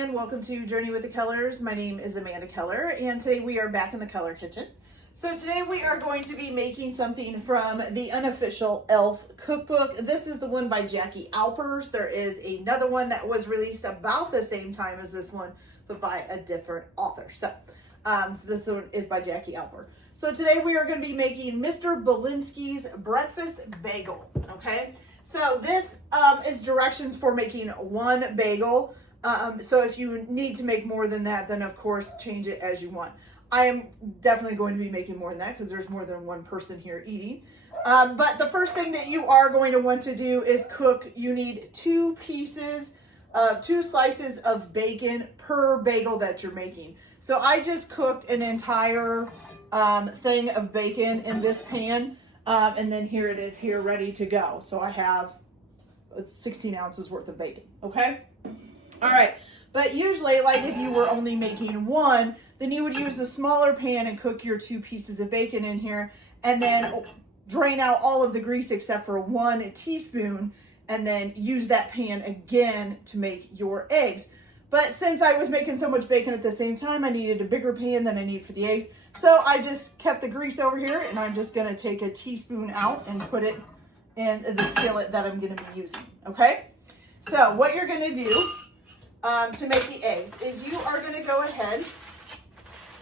and welcome to Journey with the Kellers. My name is Amanda Keller, and today we are back in the Keller kitchen. So today we are going to be making something from the unofficial Elf cookbook. This is the one by Jackie Alpers. There is another one that was released about the same time as this one, but by a different author. So this one is by Jackie Alper. So today we are going to be making Mr. Belinsky's breakfast bagel, okay? So this is directions for making one bagel. So if you need to make more than that, then of course change it as you want. I am definitely going to be making more than that because there's more than one person here eating. But the first thing that you are going to want to do is cook. You need two slices of bacon per bagel that you're making. So I just cooked an entire thing of bacon in this pan. And then here it is here ready to go. So I have 16 ounces worth of bacon. Okay. All right. But usually, like if you were only making one, then you would use the smaller pan and cook your 2 pieces of bacon in here and then drain out all of the grease except for 1 teaspoon and then use that pan again to make your eggs. But since I was making so much bacon at the same time, I needed a bigger pan than I need for the eggs. So I just kept the grease over here and I'm just gonna take a teaspoon out and put it in the skillet that I'm gonna be using, okay? So what you're gonna do to make the eggs is you are gonna go ahead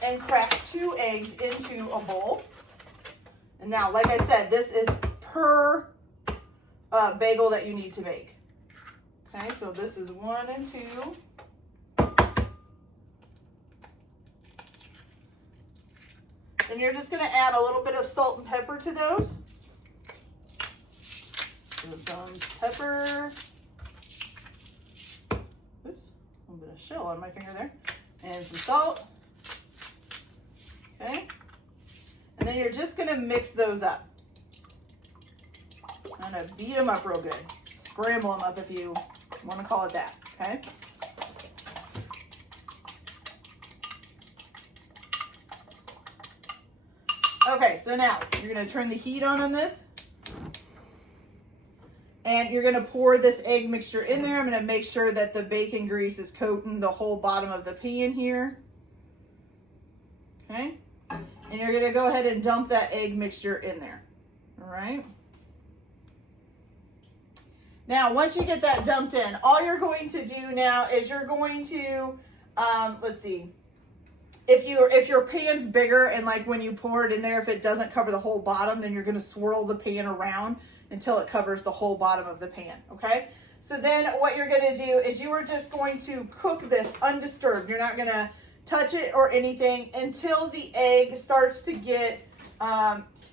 and crack 2 eggs into a bowl. And now, like I said, this is per bagel that you need to make. Okay, so this is 1 and 2. And you're just going to add a little bit of salt and pepper to those. So some pepper. Oops, a little bit of shell on my finger there. And some salt. Okay. And then you're just going to mix those up. I'm going to beat them up real good. Scramble them up if you want to call it that. Okay. Okay, so now you're going to turn the heat on this. And you're going to pour this egg mixture in there. I'm going to make sure that the bacon grease is coating the whole bottom of the pan here. Okay. And you're going to go ahead and dump that egg mixture in there. All right. Now, once you get that dumped in, all you're going to do now is you're going to, let's see. If your pan's bigger and like when you pour it in there, if it doesn't cover the whole bottom, then you're going to swirl the pan around until it covers the whole bottom of the pan, okay? So then what you're going to do is you are just going to cook this undisturbed. You're not going to touch it or anything until the egg starts to get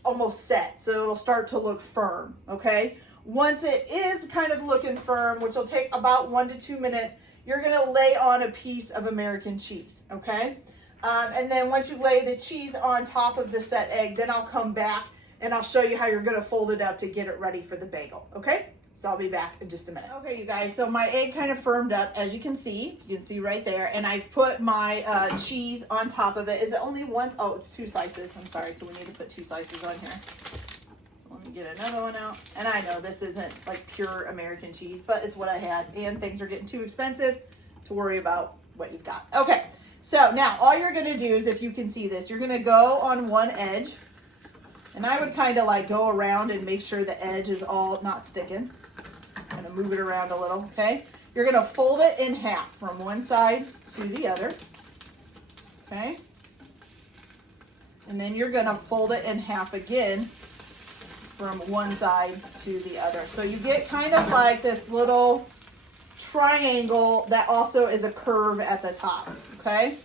almost set. So it'll start to look firm, okay? Once it is kind of looking firm, which will take about 1 to 2 minutes, you're going to lay on a piece of American cheese, okay? And then once you lay the cheese on top of the set egg, then I'll come back and I'll show you how you're going to fold it up to get it ready for the bagel, okay? So I'll be back in just a minute. Okay, you guys, so my egg kind of firmed up, as you can see. You can see right there. And I've put my cheese on top of it. Is it only one? Oh, it's 2 slices. I'm sorry, so we need to put 2 slices on here. So let me get another one out. And I know this isn't like pure American cheese, but it's what I had. And things are getting too expensive to worry about what you've got. Okay. So now all you're going to do is, if you can see this, you're going to go on one edge, and I would kind of like go around and make sure the edge is all not sticking. I'm going to move it around a little, okay? You're going to fold it in half from one side to the other, okay? And then you're going to fold it in half again from one side to the other. So you get kind of like this little triangle that also is a curve at the top, okay?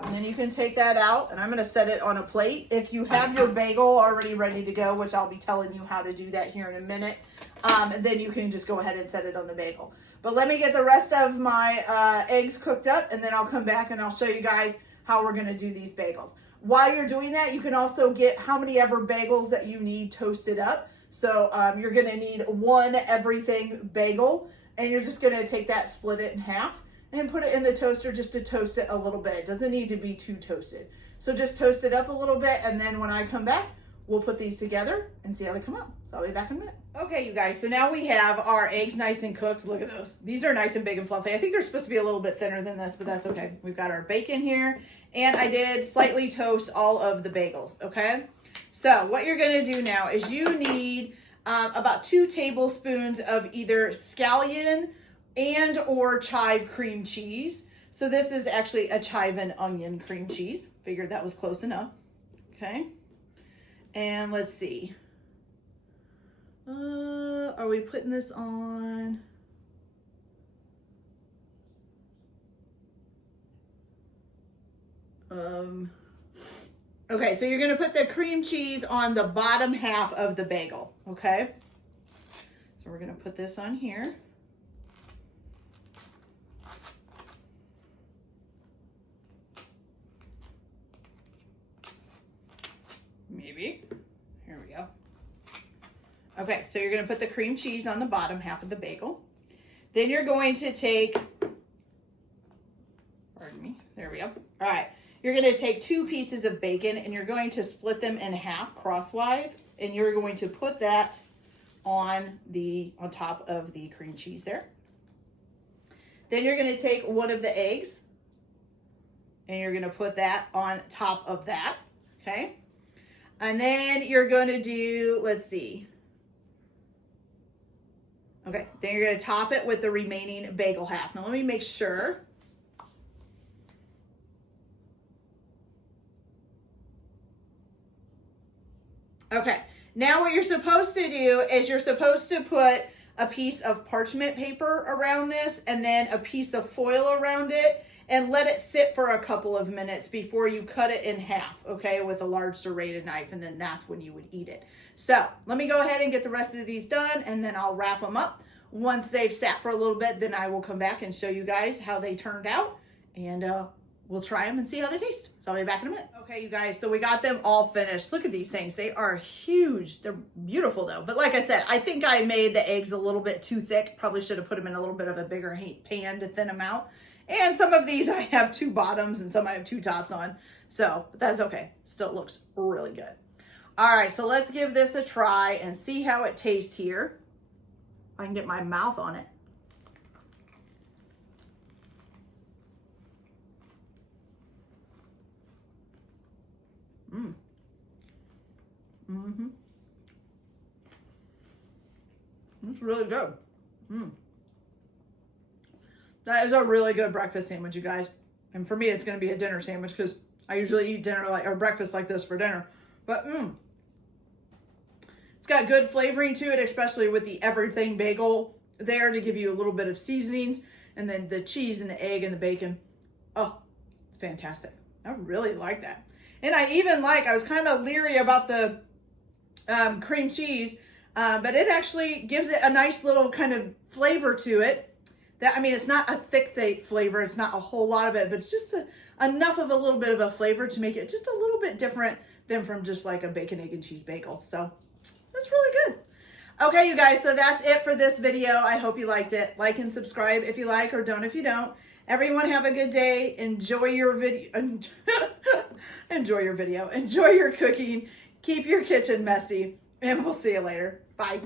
And then you can take that out, and I'm going to set it on a plate. If you have your bagel already ready to go, which I'll be telling you how to do that here in a minute, then you can just go ahead and set it on the bagel. But let me get the rest of my eggs cooked up, and then I'll come back and I'll show you guys how we're going to do these bagels. While you're doing that, you can also get how many ever bagels that you need toasted up. So you're going to need 1 everything bagel. And you're just going to take that, split it in half, and put it in the toaster just to toast it a little bit. It doesn't need to be too toasted. So just toast it up a little bit, and then when I come back, we'll put these together and see how they come out. So I'll be back in a minute. Okay, you guys, so now we have our eggs nice and cooked. Look at those. These are nice and big and fluffy. I think they're supposed to be a little bit thinner than this, but that's okay. We've got our bacon here, and I did slightly toast all of the bagels, okay? So what you're gonna do now is you need about 2 tablespoons of either scallion and or chive cream cheese. So this is actually a chive and onion cream cheese. Figured that was close enough, okay? And let's see. Are we putting this on? Okay, so you're gonna put the cream cheese on the bottom half of the bagel, okay? So we're gonna put this on here. Maybe. Here we go. Okay, so you're going to put the cream cheese on the bottom half of the bagel. Then you're going to take, pardon me, there we go. All right, you're going to take 2 pieces of bacon and you're going to split them in half crosswise, and you're going to put that on top of the cream cheese there. Then you're going to take one of the eggs and you're going to put that on top of that, okay? And then you're going to do, let's see. Okay, then you're going to top it with the remaining bagel half. Now let me make sure. Okay, now what you're supposed to do is you're supposed to put a piece of parchment paper around this and then a piece of foil around it and let it sit for a couple of minutes before you cut it in half, okay, with a large serrated knife, and then that's when you would eat it. So let me go ahead and get the rest of these done, and then I'll wrap them up. Once they've sat for a little bit, then I will come back and show you guys how they turned out, and we'll try them and see how they taste. So I'll be back in a minute. Okay, you guys, so we got them all finished. Look at these things. They are huge. They're beautiful though. But like I said, I think I made the eggs a little bit too thick. Probably should have put them in a little bit of a bigger pan to thin them out. And some of these I have 2 bottoms and some I have 2 tops on. So, but that's okay. Still looks really good. All right, so let's give this a try and see how it tastes here. I can get my mouth on it. It's really good. That is a really good breakfast sandwich, you guys. And for me, it's going to be a dinner sandwich because I usually eat dinner or breakfast like this for dinner. But it's got good flavoring to it, especially with the everything bagel there to give you a little bit of seasonings, and then the cheese and the egg and the bacon. Oh, it's fantastic. I really like that. And I even I was kind of leery about the cream cheese, but it actually gives it a nice little kind of flavor to it. That, I mean, it's not a thick flavor. It's not a whole lot of it, but it's just enough of a little bit of a flavor to make it just a little bit different than from just like a bacon, egg, and cheese bagel. So that's really good. Okay, you guys, so that's it for this video. I hope you liked it. Like and subscribe if you like, or don't if you don't. Everyone have a good day. Enjoy your video. Enjoy your video. Enjoy your cooking. Keep your kitchen messy. And we'll see you later. Bye.